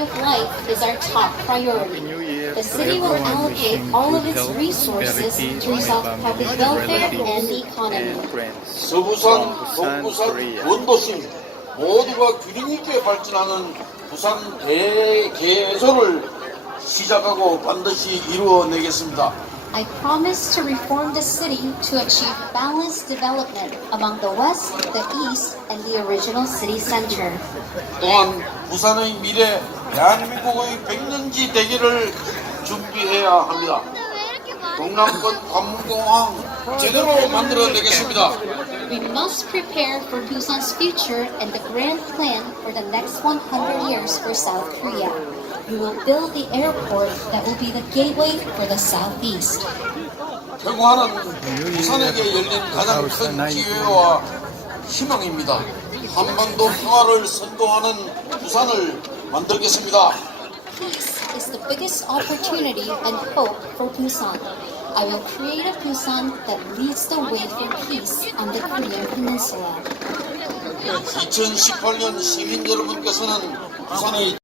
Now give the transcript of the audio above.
of life is our top priority. The city will allocate all of its resources to resolve public welfare and the economy. 서부산, 동부산, 원도심 모두가 균형 있게 발전하는 부산 대개소를 시작하고 반드시 이루어내겠습니다. I promise to reform the city to achieve balanced development among the west, the east, and the original city center. 또한 부산의 미래, 대한민국의 100년지 대계를 준비해야 합니다. 동남권 관문공항 제대로 만들어내겠습니다. We must prepare for Busan's future and the grand plan for the next 100 years for South Korea. We will build the airport that will be the gateway for the southeast. 평화는 부산에게 열린 가장 큰 기회와 희망입니다. 한반도 평화를 선도하는 부산을 만들겠습니다. Peace is the biggest opportunity and hope for Busan. I will create a Busan that leads the way for peace on the Korean Peninsula. 2018년 시민 여러분께서는 부산의